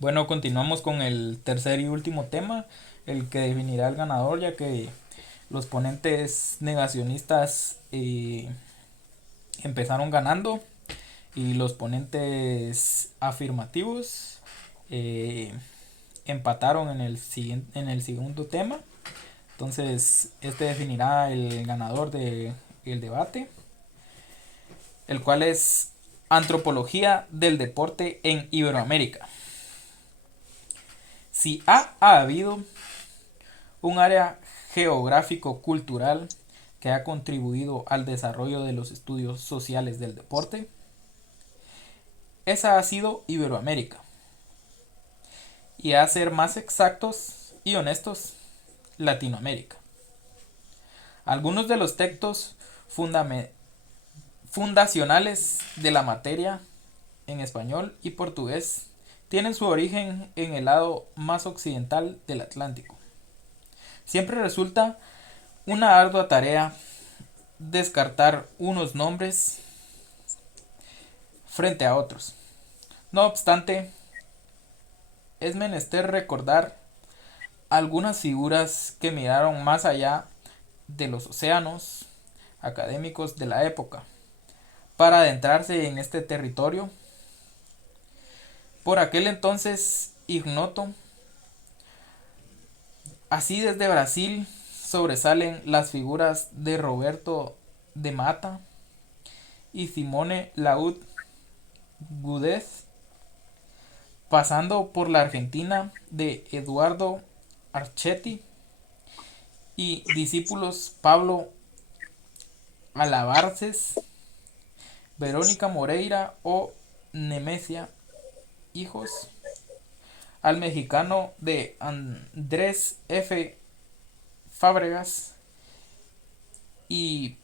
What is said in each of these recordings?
Bueno, continuamos con el tercer y último tema, el que definirá el ganador, ya que los ponentes negacionistas empezaron ganando y los ponentes afirmativos eh, empataron en el segundo tema. Entonces, este definirá el ganador del debate, el cual es Antropología del deporte en Iberoamérica. Si ha habido un área geográfico-cultural que ha contribuido al desarrollo de los estudios sociales del deporte, esa ha sido Iberoamérica. Y a ser más exactos y honestos, Latinoamérica. Algunos de los textos fundacionales de la materia en español y portugués tienen su origen en el lado más occidental del Atlántico. Siempre resulta una ardua tarea descartar unos nombres frente a otros. No obstante, es menester recordar algunas figuras que miraron más allá de los océanos académicos de la época para adentrarse en este territorio, por aquel entonces ignoto. Así desde Brasil sobresalen las figuras de Roberto de Mata y Simone Laud Gudez, pasando por la Argentina de Eduardo Archetti y discípulos Pablo Alabarces, Verónica Moreira o Nemesia, hijos, al mexicano de Andrés F. Fábregas y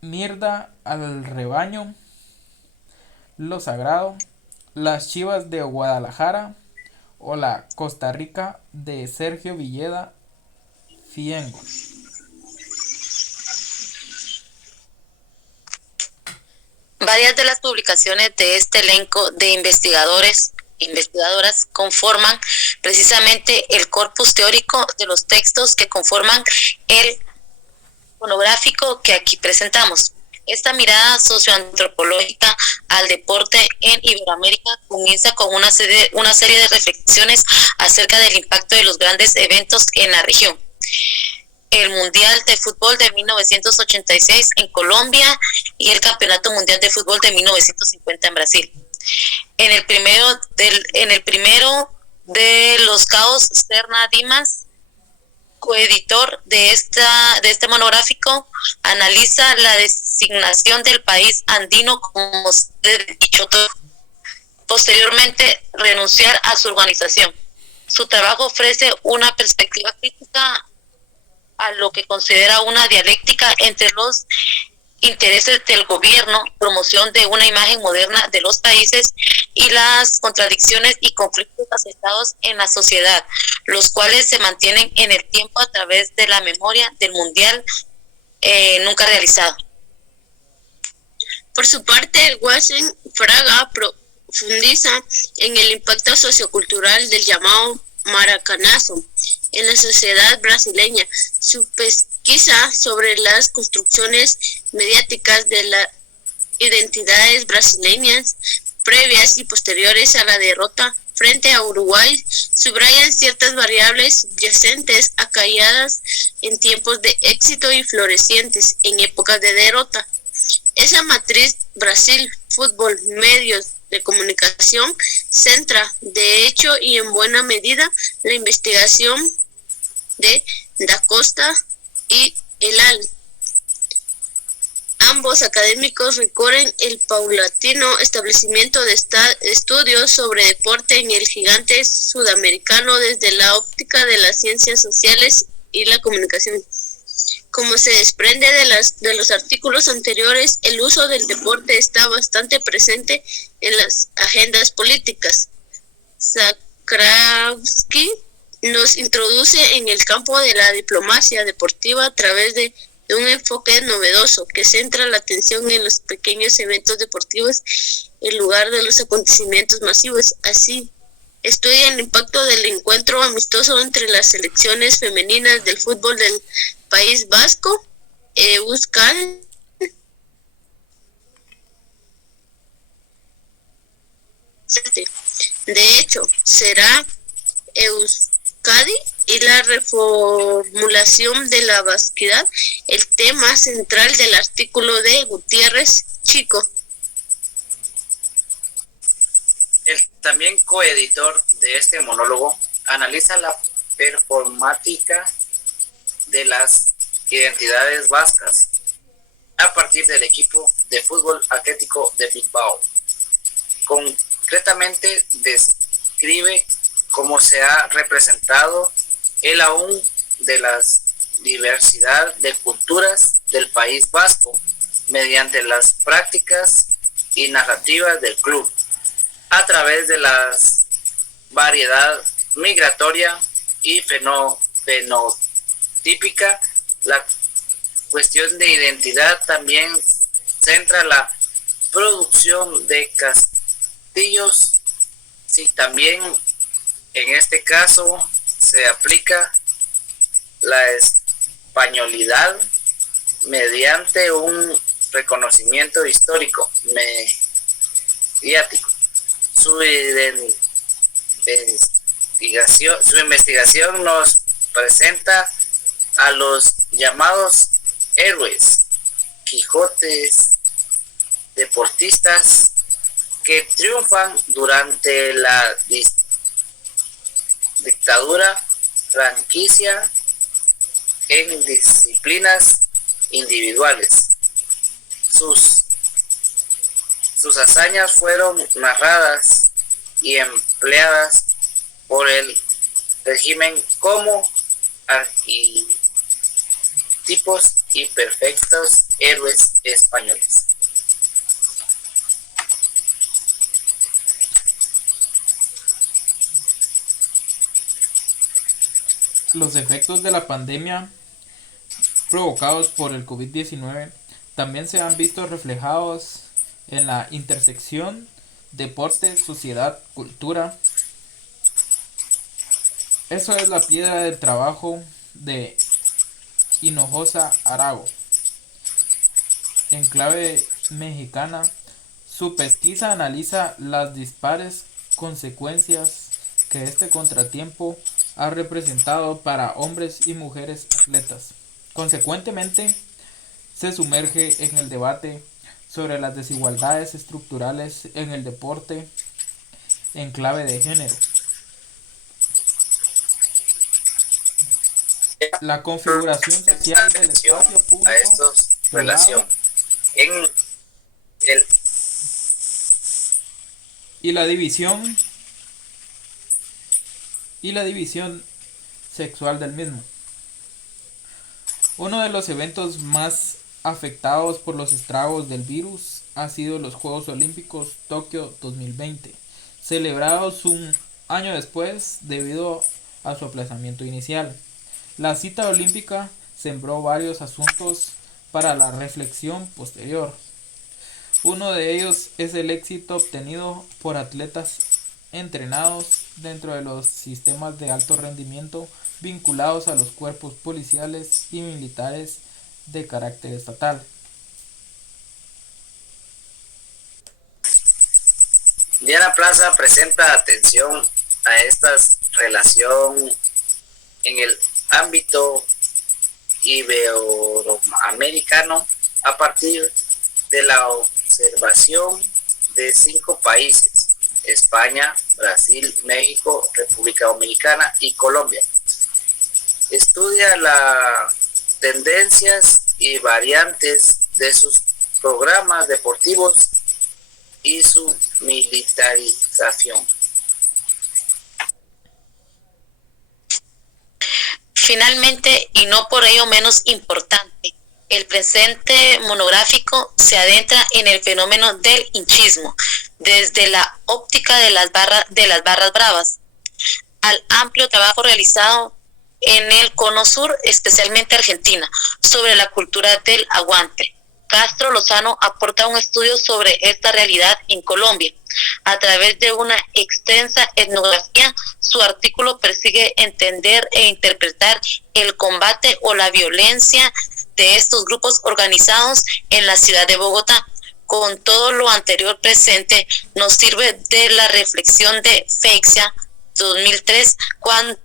Mierda al rebaño, lo sagrado, las Chivas de Guadalajara o la Costa Rica de Sergio Villeda Fiengo. Varias de las publicaciones de este elenco de investigadores e investigadoras conforman precisamente el corpus teórico de los textos que conforman el monográfico que aquí presentamos. Esta mirada socioantropológica al deporte en Iberoamérica comienza con una serie de reflexiones acerca del impacto de los grandes eventos en la región. El Mundial de Fútbol de 1986 en Colombia y el Campeonato Mundial de Fútbol de 1950 en Brasil. En el primero de los caos, Serna Dimas, coeditor de este monográfico, analiza la designación del país andino como sede de dicho torneo. Posteriormente, renunciar a su organización. Su trabajo ofrece una perspectiva crítica a lo que considera una dialéctica entre los intereses del gobierno, promoción de una imagen moderna de los países y las contradicciones y conflictos aceptados en la sociedad, los cuales se mantienen en el tiempo a través de la memoria del mundial nunca realizado. Por su parte, Wassen Fraga profundiza en el impacto sociocultural del llamado maracanazo en la sociedad brasileña. Su pesquisa sobre las construcciones mediáticas de las identidades brasileñas previas y posteriores a la derrota frente a Uruguay subrayan ciertas variables subyacentes acalladas en tiempos de éxito y florecientes en épocas de derrota. Esa matriz Brasil, fútbol, medios de comunicación centra, de hecho y en buena medida, la investigación de Da Costa y Elal. Ambos académicos recorren el paulatino establecimiento de estudios sobre deporte en el gigante sudamericano desde la óptica de las ciencias sociales y la comunicación. Como se desprende de los artículos anteriores, el uso del deporte está bastante presente en las agendas políticas. Zakrzewski nos introduce en el campo de la diplomacia deportiva a través de de un enfoque novedoso que centra la atención en los pequeños eventos deportivos en lugar de los acontecimientos masivos. Así, estudia el impacto del encuentro amistoso entre las selecciones femeninas del fútbol del País Vasco, Euskal. De hecho, será Euskadi y la reformulación de la vasquidad el tema central del artículo de Gutiérrez Chico. El también coeditor de este monólogo analiza la performática de las identidades vascas a partir del equipo de fútbol Atlético de Bilbao. Concretamente describe cómo se ha representado el aún de la diversidad de culturas del País Vasco mediante las prácticas y narrativas del club a través de la variedad migratoria y fenotípica. La cuestión de identidad también centra la producción de castillos, si también en este caso se aplica la españolidad mediante un reconocimiento histórico mediático. Su investigación nos presenta a los llamados héroes, Quijotes, deportistas que triunfan durante la dictadura franquicia en disciplinas individuales. Sus hazañas fueron narradas y empleadas por el régimen como arquetipos y perfectos héroes españoles. Los efectos de la pandemia provocados por el COVID-19 también se han visto reflejados en la intersección deporte, sociedad, cultura. Eso es la piedra del trabajo de Hinojosa Arago. En clave mexicana, su pesquisa analiza las dispares consecuencias que este contratiempo ha representado para hombres y mujeres atletas. Consecuentemente, se sumerge en el debate sobre las desigualdades estructurales en el deporte en clave de género. La configuración social del espacio público a estos relación en el y la división sexual del mismo. Uno de los eventos más afectados por los estragos del virus ha sido los Juegos Olímpicos Tokio 2020, celebrados un año después debido a su aplazamiento inicial. La cita olímpica sembró varios asuntos para la reflexión posterior. Uno de ellos es el éxito obtenido por atletas entrenados dentro de los sistemas de alto rendimiento vinculados a los cuerpos policiales y militares de carácter estatal. Diana Plaza presenta atención a esta relación en el ámbito iberoamericano a partir de la observación de 5 países: España, Brasil, México, República Dominicana y Colombia. Estudia las tendencias y variantes de sus programas deportivos y su militarización. Finalmente, y no por ello menos importante, el presente monográfico se adentra en el fenómeno del hinchismo, desde la óptica de las barras bravas, al amplio trabajo realizado en el Cono Sur, especialmente Argentina, sobre la cultura del aguante. Castro Lozano aporta un estudio sobre esta realidad en Colombia. A través de una extensa etnografía, su artículo persigue entender e interpretar el combate o la violencia de estos grupos organizados en la ciudad de Bogotá. Con todo lo anterior presente, nos sirve de la reflexión de Feixia 2003, cuando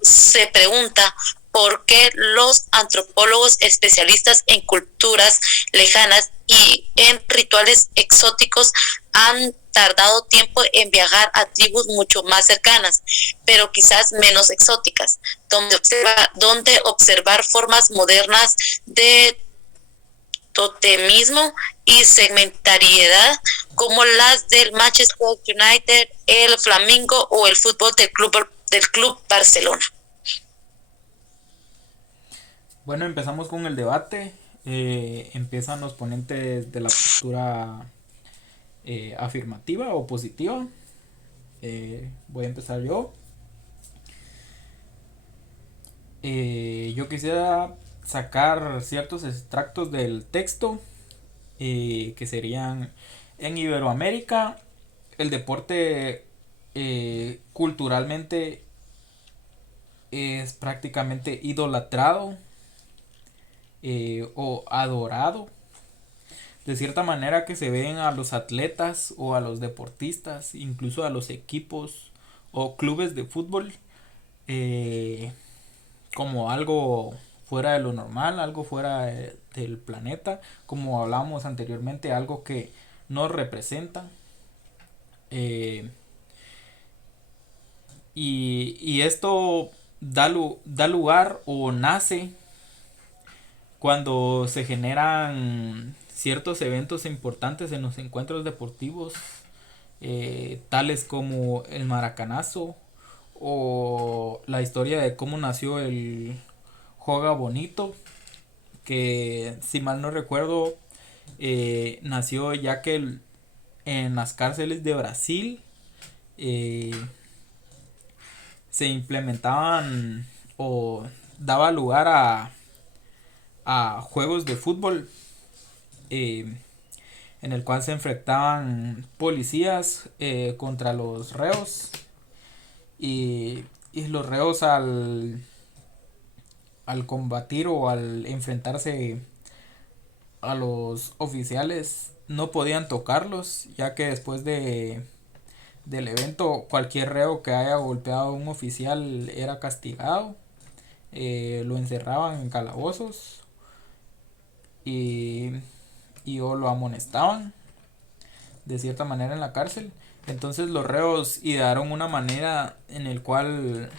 se pregunta por qué los antropólogos especialistas en culturas lejanas y en rituales exóticos han tardado tiempo en viajar a tribus mucho más cercanas, pero quizás menos exóticas, donde observar formas modernas de totemismo y segmentariedad como las del Manchester United, el Flamengo o el fútbol del club Barcelona. Bueno, empezamos con el debate. Empiezan los ponentes de la postura afirmativa o positiva. Voy a empezar yo. Yo quisiera sacar ciertos extractos del texto que serían: en Iberoamérica el deporte culturalmente es prácticamente idolatrado o adorado, de cierta manera que se ven a los atletas o a los deportistas, incluso a los equipos o clubes de fútbol, como algo fuera de lo normal, algo fuera del planeta, como hablábamos anteriormente, algo que nos representa. Y esto da lugar o nace cuando se generan ciertos eventos importantes en los encuentros deportivos, tales como el Maracanazo o la historia de cómo nació el Joga Bonito, que si mal no recuerdo nació ya que en las cárceles de Brasil se implementaban o daba lugar a juegos de fútbol en el cual se enfrentaban policías contra los reos, y los reos al combatir o al enfrentarse a los oficiales no podían tocarlos, ya que después del evento cualquier reo que haya golpeado a un oficial era castigado. Lo encerraban en calabozos o lo amonestaban de cierta manera en la cárcel. Entonces los reos idearon una manera en el cual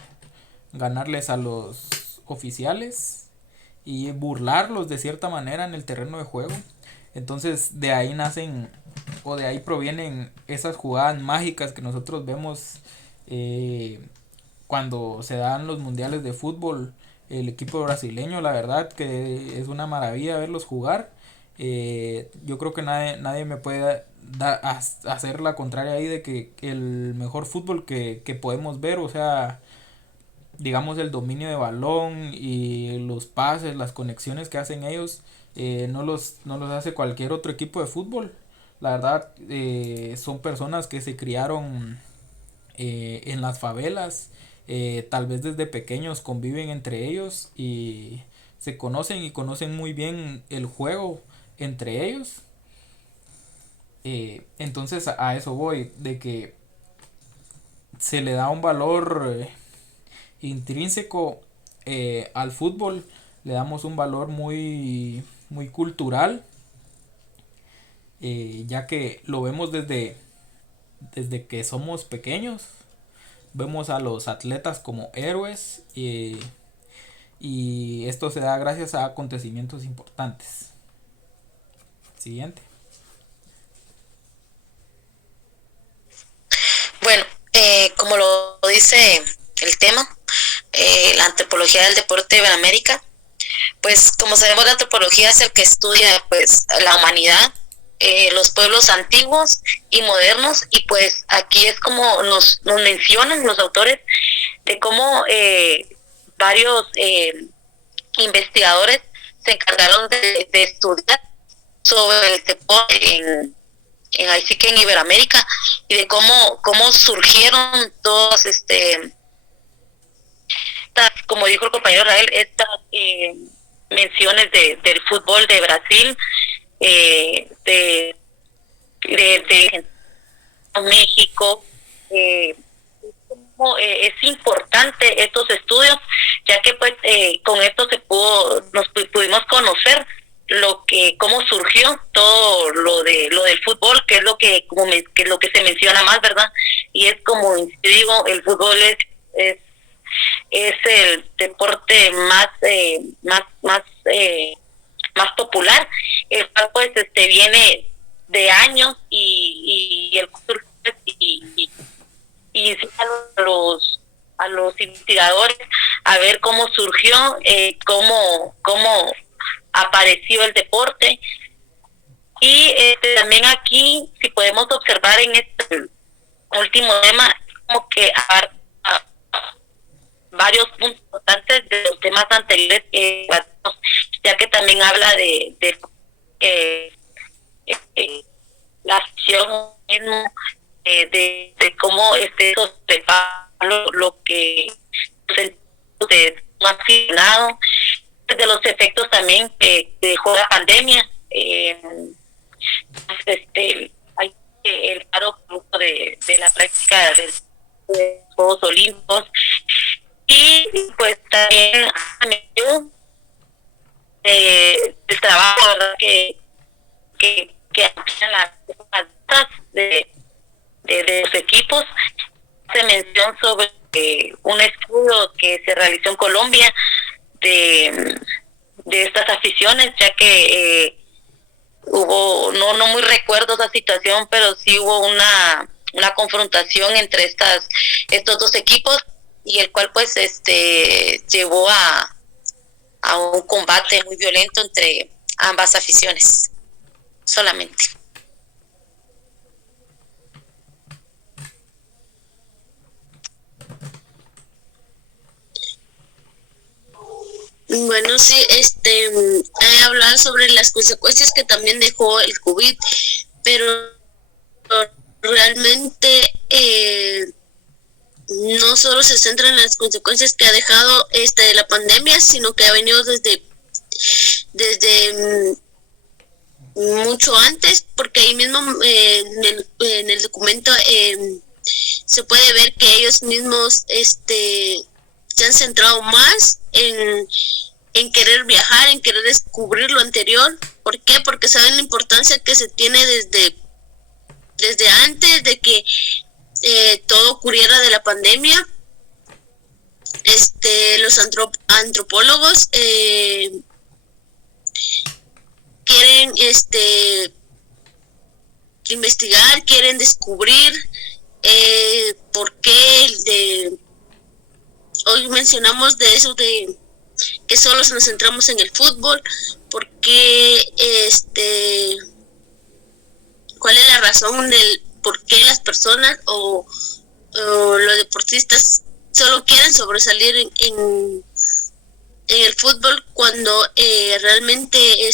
ganarles a los oficiales y burlarlos de cierta manera en el terreno de juego. Entonces de ahí nacen o de ahí provienen esas jugadas mágicas que nosotros vemos cuando se dan los mundiales de fútbol. El equipo brasileño, la verdad que es una maravilla verlos jugar. Yo creo que nadie me puede hacer la contraria ahí de que el mejor fútbol que podemos ver, o sea, digamos el dominio de balón y los pases, las conexiones que hacen ellos, no los hace cualquier otro equipo de fútbol. La verdad, son personas que se criaron en las favelas, tal vez desde pequeños conviven entre ellos y se conocen muy bien el juego entre ellos. Entonces a eso voy, de que se le da un valor intrínseco al fútbol, le damos un valor muy cultural, ya que lo vemos desde que somos pequeños. Vemos a los atletas como héroes, y esto se da gracias a acontecimientos importantes. Siguiente. Bueno, como lo dice el tema, la antropología del deporte en América, pues como sabemos la antropología es el que estudia pues la humanidad, los pueblos antiguos y modernos, y pues aquí es como nos mencionan los autores de cómo varios investigadores se encargaron de estudiar sobre el deporte así que en Iberoamérica, y de cómo surgieron todas como dijo el compañero Rael, estas menciones del fútbol de Brasil, de México. Es importante estos estudios, ya que pues con esto nos pudimos conocer cómo surgió todo lo del fútbol, que es lo que es lo que se menciona más, ¿verdad? Y es como digo, el fútbol es el deporte más popular, el cual pues viene de años y el y a los investigadores a ver cómo surgió, cómo apareció el deporte. Y también aquí, si podemos observar en este último tema, como que abarca varios puntos importantes de los temas anteriores, ya que también habla de la acción mismo, de cómo eso prepara lo que ha asignado, de los efectos también que dejó la pandemia, hay el paro de la práctica de los Juegos Olímpicos, y pues también el trabajo, ¿verdad?, que hacen las de los equipos. Se mención sobre un estudio que se realizó en Colombia de estas aficiones, ya que hubo, no muy recuerdo esa situación, pero sí hubo una confrontación entre estos dos equipos, y el cual pues llevó a un combate muy violento entre ambas aficiones solamente. Bueno, sí, hablar sobre las consecuencias que también dejó el COVID, pero realmente no solo se centra en las consecuencias que ha dejado la pandemia, sino que ha venido desde mucho antes, porque ahí mismo en el documento se puede ver que ellos mismos se han centrado más en querer viajar, en querer descubrir lo anterior. ¿Por qué? Porque saben la importancia que se tiene desde antes de que todo ocurriera de la pandemia. Los antropólogos quieren investigar, quieren descubrir por qué hoy mencionamos de eso, de que solo nos centramos en el fútbol, porque cuál es la razón del por qué las personas o los deportistas solo quieren sobresalir en el fútbol, cuando realmente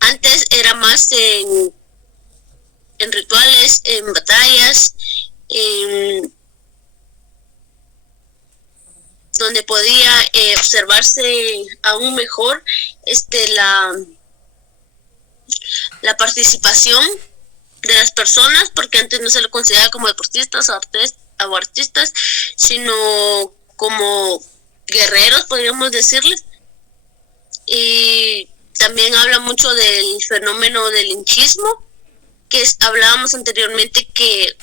antes era más en rituales, en batallas, donde podía observarse aún mejor la participación de las personas, porque antes no se lo consideraba como deportistas o artistas, sino como guerreros, podríamos decirles. Y también habla mucho del fenómeno del linchismo, que hablábamos anteriormente, que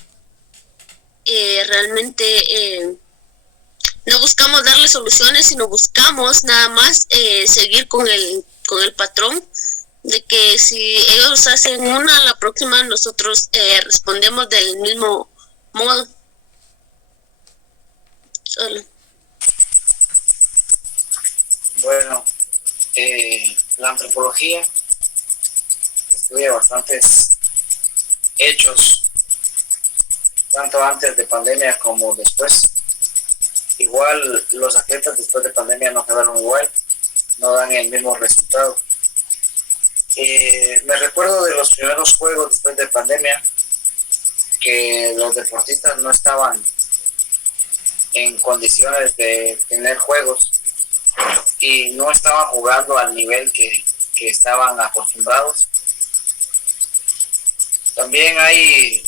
realmente no buscamos darle soluciones, sino buscamos nada más seguir con el patrón, de que si ellos hacen una, la próxima nosotros respondemos del mismo modo. Solo. Bueno, la antropología estudia bastantes hechos, tanto antes de pandemia como después. Igual los atletas después de pandemia no quedaron igual, no dan el mismo resultado. Me recuerdo de los primeros juegos después de pandemia que los deportistas no estaban en condiciones de tener juegos y no estaban jugando al nivel que estaban acostumbrados. También hay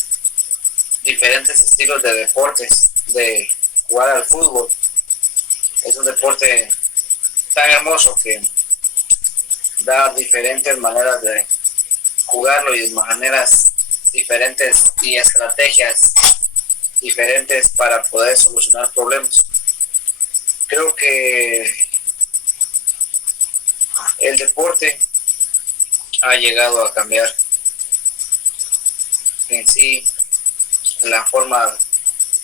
diferentes estilos de deportes, de jugar al fútbol. Es un deporte tan hermoso que da diferentes maneras de jugarlo y maneras diferentes y estrategias diferentes para poder solucionar problemas. Creo que el deporte ha llegado a cambiar en sí la forma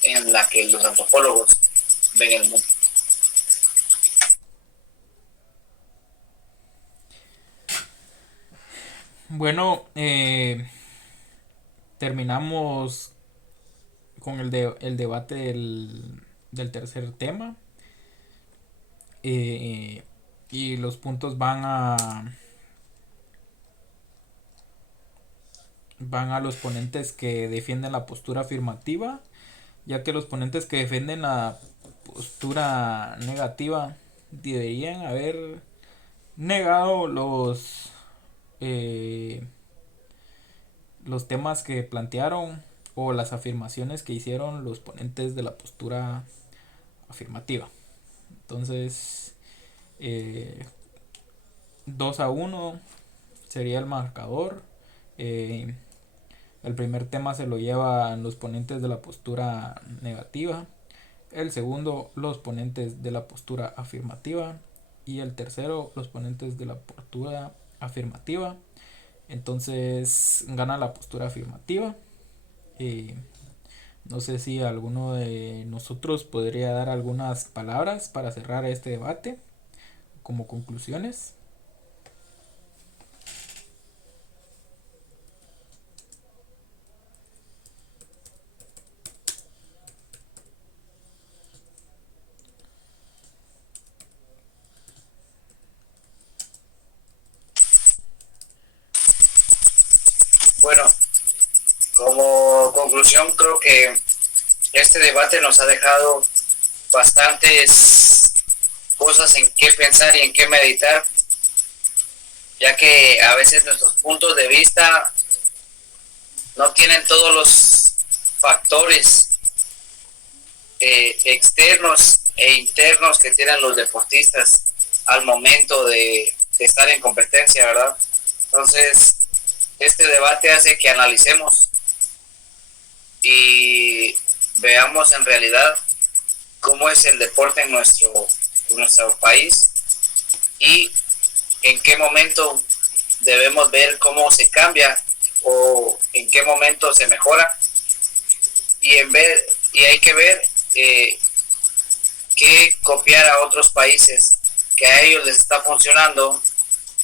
en la que los antropólogos ven el mundo. Bueno, terminamos con el debate del tercer tema. Y los puntos van a los ponentes que defienden la postura afirmativa, ya que los ponentes que defienden la postura negativa deberían haber negado los temas que plantearon o las afirmaciones que hicieron los ponentes de la postura afirmativa. Entonces, 2-1 sería el marcador. El primer tema se lo llevan los ponentes de la postura negativa, el segundo los ponentes de la postura afirmativa y el tercero los ponentes de la postura afirmativa. Entonces gana la postura afirmativa. No sé si alguno de nosotros podría dar algunas palabras para cerrar este debate como conclusiones. Bueno, como conclusión creo que este debate nos ha dejado bastantes cosas en qué pensar y en qué meditar, ya que a veces nuestros puntos de vista no tienen todos los factores externos e internos que tienen los deportistas al momento de estar en competencia, ¿verdad? Entonces, este debate hace que analicemos y veamos en realidad cómo es el deporte en nuestro país y en qué momento debemos ver cómo se cambia o en qué momento se mejora y hay que ver qué copiar a otros países que a ellos les está funcionando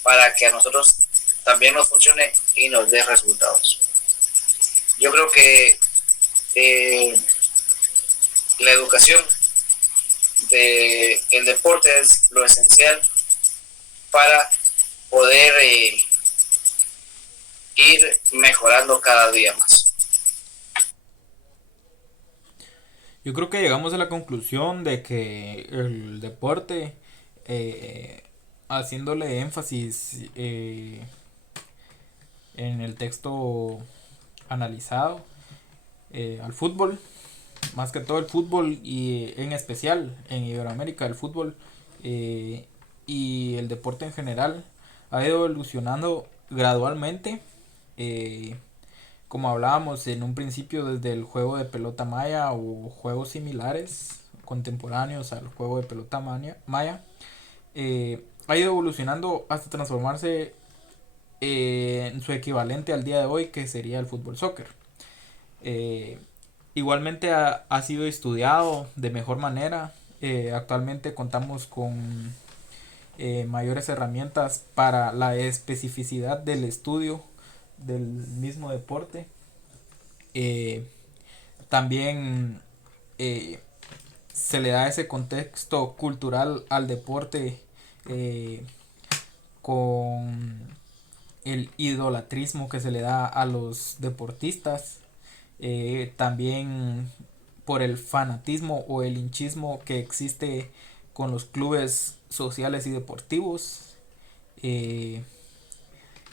para que a nosotros también nos funcione y nos dé resultados. Yo creo que la educación del deporte es lo esencial para poder ir mejorando cada día más. Yo creo que llegamos a la conclusión de que el deporte, haciéndole énfasis en el texto analizado, al fútbol, más que todo el fútbol y en especial en Iberoamérica el fútbol y el deporte en general ha ido evolucionando gradualmente, como hablábamos en un principio, desde el juego de pelota maya o juegos similares contemporáneos al juego de pelota maya, ha ido evolucionando hasta transformarse en su equivalente al día de hoy, que sería el fútbol soccer. Igualmente ha sido estudiado de mejor manera. Actualmente contamos con mayores herramientas para la especificidad del estudio del mismo deporte. También se le da ese contexto cultural al deporte, con el idolatrismo que se le da a los deportistas, también por el fanatismo o el hinchismo que existe con los clubes sociales y deportivos, eh,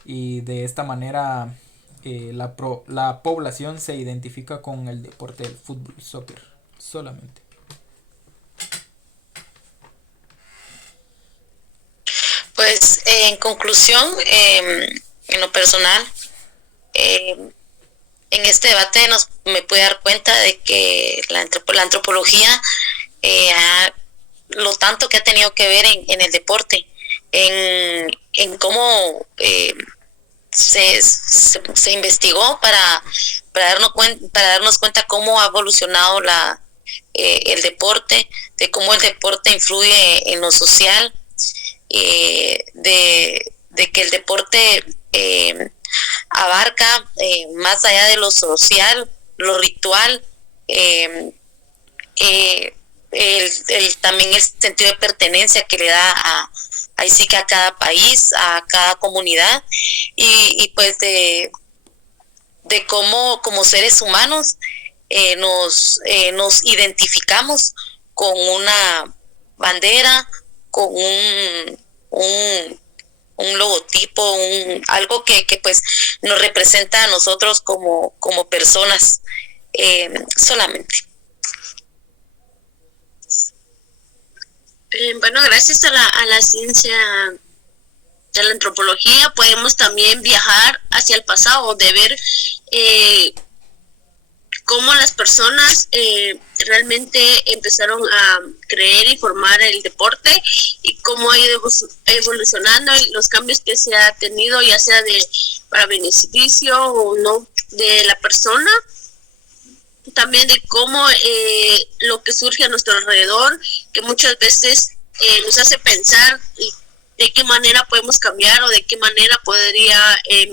y de esta manera la población se identifica con el deporte del fútbol, soccer solamente. Pues en conclusión, en lo personal, en este debate me pude dar cuenta de que la antropología, lo tanto que ha tenido que ver en el deporte, en cómo se investigó para darnos cuenta cómo ha evolucionado el deporte, de cómo el deporte influye en lo social, de que el deporte abarca, más allá de lo social, lo ritual, también el sentido de pertenencia que le da ahí sí que a cada país, a cada comunidad, y pues de cómo como seres humanos nos identificamos con una bandera, con un logotipo, algo que pues nos representa a nosotros como personas, solamente. Bueno, gracias a la ciencia de la antropología podemos también viajar hacia el pasado, de ver cómo las personas realmente empezaron a creer y formar el deporte y cómo ha ido evolucionando y los cambios que se ha tenido, ya sea para beneficio o no de la persona. También de cómo lo que surge a nuestro alrededor, que muchas veces nos hace pensar de qué manera podemos cambiar o de qué manera podría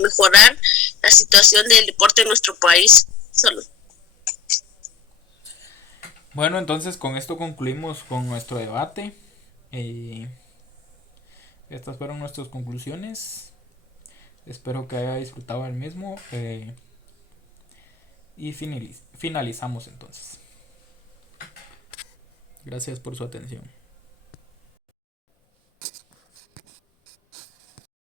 mejorar la situación del deporte en nuestro país. Salud. Bueno, entonces con esto concluimos con nuestro debate. Estas fueron nuestras conclusiones. Espero que haya disfrutado el mismo. Y finalizamos entonces. Gracias por su atención.